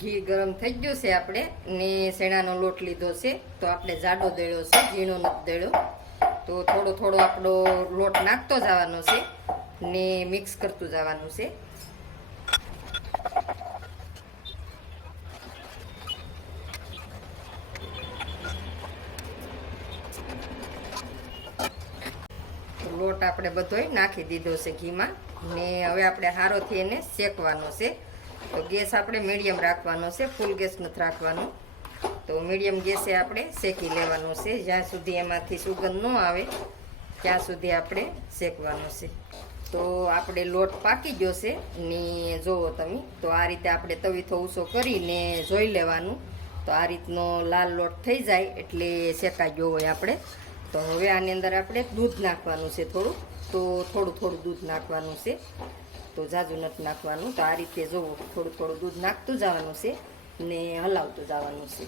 ઘી ગરમ થઈ ગયું છે આપણે ને શેણાનો લોટ લીધો છે તો આપણે જાડો દળ્યો છે, ઝીણો નથી દળ્યો. તો થોડો થોડો આપણો લોટ નાખતો જવાનો છે ને મિક્સ કરતું જવાનું છે. લોટ આપણે બધોય નાખી દીધો છે ઘીમાં ને હવે આપણે હારોથી એને શેકવાનો છે. તો ગેસ આપણે મીડિયમ રાખવાનો છે, ફૂલ ગેસ નથી રાખવાનો. તો મીડિયમ ગેસે આપણે શેકી લેવાનો છે, જ્યાં સુધી એમાંથી સુગંધ ન આવે ત્યાં સુધી આપણે શેકવાનો છે. તો આપણે લોટ પાકી ગયો છે ને જુઓ તમે. તો આ રીતે આપણે તવીથો ઊંચો કરીને જોઈ લેવાનું. તો આ રીતનો લાલ લોટ થઈ જાય એટલે શેકાઈ ગયો હોય આપણે. તો હવે આની અંદર આપણે દૂધ નાખવાનું છે થોડું. તો થોડું થોડું દૂધ નાખવાનું છે, તો ઝાઝું નથી નાખવાનું. તો આ રીતે જોવો થોડું થોડું દૂધ નાખતું જવાનું છે ને હલાવતું જવાનું છે.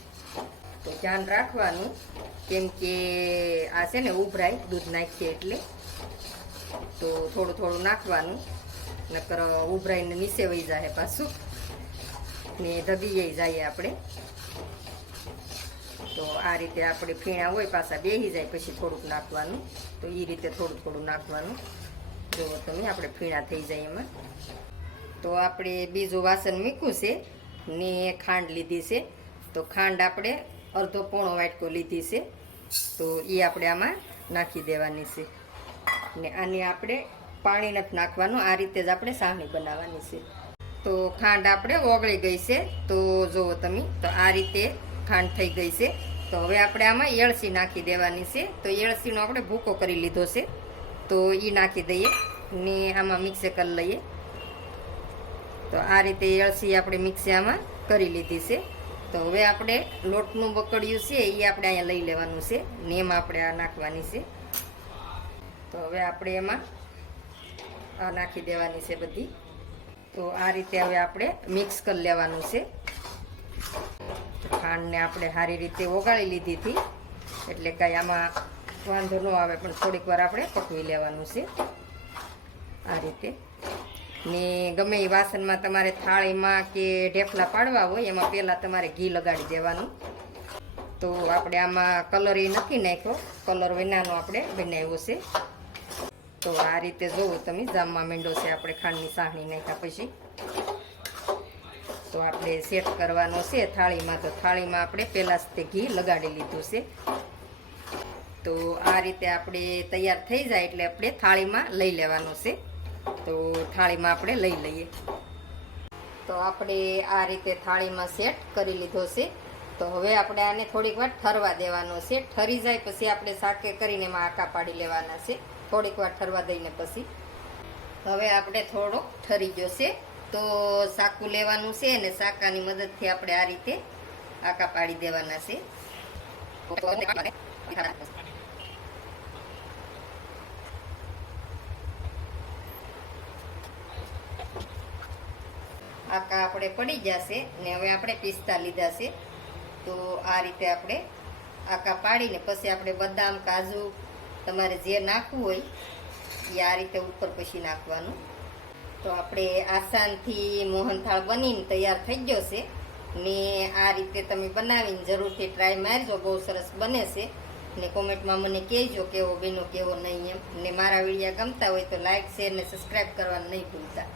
તો ધ્યાન રાખવાનું કેમ કે આ છે ને ઉભરાય દૂધ નાખીએ એટલે. તો થોડું થોડું નાખવાનું, નકર ઉભરાઈને નીચે વહી જાય પાછું ને ધગી જાય આપણે. તો આ રીતે આપણે ફીણા હોય પાછા બેસી જાય પછી થોડુંક નાખવાનું. તો એ રીતે થોડું થોડું નાખવાનું. જો તમે આપણે ફીણા થઈ જાય એમાં. તો આપણે બીજું વાસણ મૂક્યું છે ને ખાંડ લીધી છે. તો ખાંડ આપણે અડધો પોણો વાટકો લીધી છે. તો એ આપણે આમાં નાખી દેવાની છે ને આની આપણે પાણી નથી નાખવાનું. આ રીતે જ આપણે સાહણી બનાવવાની છે. તો ખાંડ આપણે ઓગળી ગઈ છે. તો જુઓ તમે. તો આ રીતે ખાંડ થઈ ગઈ છે. તો હવે આપણે આમાં એળસી નાખી દેવાની છે. તો એળસીનો આપણે ભૂકો કરી લીધો છે તો એ નાખી દઈએ ને આમાં મિક્સ કરી લઈએ. તો આ રીતે એળસી આપણે મિક્સ આમાં કરી લીધી છે. તો હવે આપણે લોટનું બકડિયું છે એ આપણે અહીંયા લઈ લેવાનું છે ને એમાં આપણે આ નાખવાની છે. તો હવે આપણે એમાં આ નાખી દેવાની છે બધી. તો આ રીતે હવે આપણે મિક્સ કરી લેવાનું છે. ખાંડને આપણે સારી રીતે ઓગાળી લીધી હતી એટલે કાંઈ આમાં વાંધો ન આવે, પણ થોડીક વાર આપણે પકવી લેવાનું છે આ રીતે. ને ગમે એ વાસણમાં તમારે થાળીમાં કે ઢેફલા પાડવા હોય એમાં પહેલાં તમારે ઘી લગાડી દેવાનું. તો આપણે આમાં કલર એ નથી નાખ્યો, કલર વિનાનો આપણે બનાવ્યો છે. તો આ રીતે જોવો તમે જામમાં માંડો છે આપણે ખાંડની સાહણી નાખ્યા પછી. તો આપણે સેટ કરવાનો છે થાળીમાં. તો થાળીમાં આપણે પહેલાં જ તે ઘી લગાડી લીધું છે. તો આ રીતે આપણે તૈયાર થઈ જાય એટલે આપણે થાળીમાં લઈ લેવાનું છે. તો થાળીમાં આપણે લઈ લઈએ. તો આપણે આ રીતે થાળીમાં સેટ કરી લીધો છે. તો હવે આપણે આને થોડીક વાર ઠરવા દેવાનો છે. ઠરી જાય પછી આપણે શાકે કરીને એમાં આકા પાડી લેવાના છે. થોડીક વાર ઠરવા દઈને પછી હવે આપણે થોડો ઠરી ગયો છે. તો સાકું લેવાનું છે અને સાકાની મદદથી આપણે આ રીતે આકા પાડી દેવાના છે. આકા આપણે પડી જશે ને હવે આપણે પિસ્તા લીધા છે. તો આ રીતે આપણે આકા પાડીને પછી આપણે બદામ કાજુ તમારે જે નાખવું હોય એ આ રીતે ઉપર પછી નાખવાનું. તો આપણે આસાનથી મોહનથાળ બનીને તૈયાર થઈ ગયો છે ને આ રીતે તમે બનાવીને જરૂરથી ટ્રાય મારજો. બહુ સરસ બને છે ને કોમેન્ટમાં મને કહેજો કેવો બન્યો કેવો નહીં એમ. ને મારા વિડીયો ગમતા હોય તો લાઈક શેર ને સબસ્ક્રાઈબ કરવાનું નહીં ભૂલતા.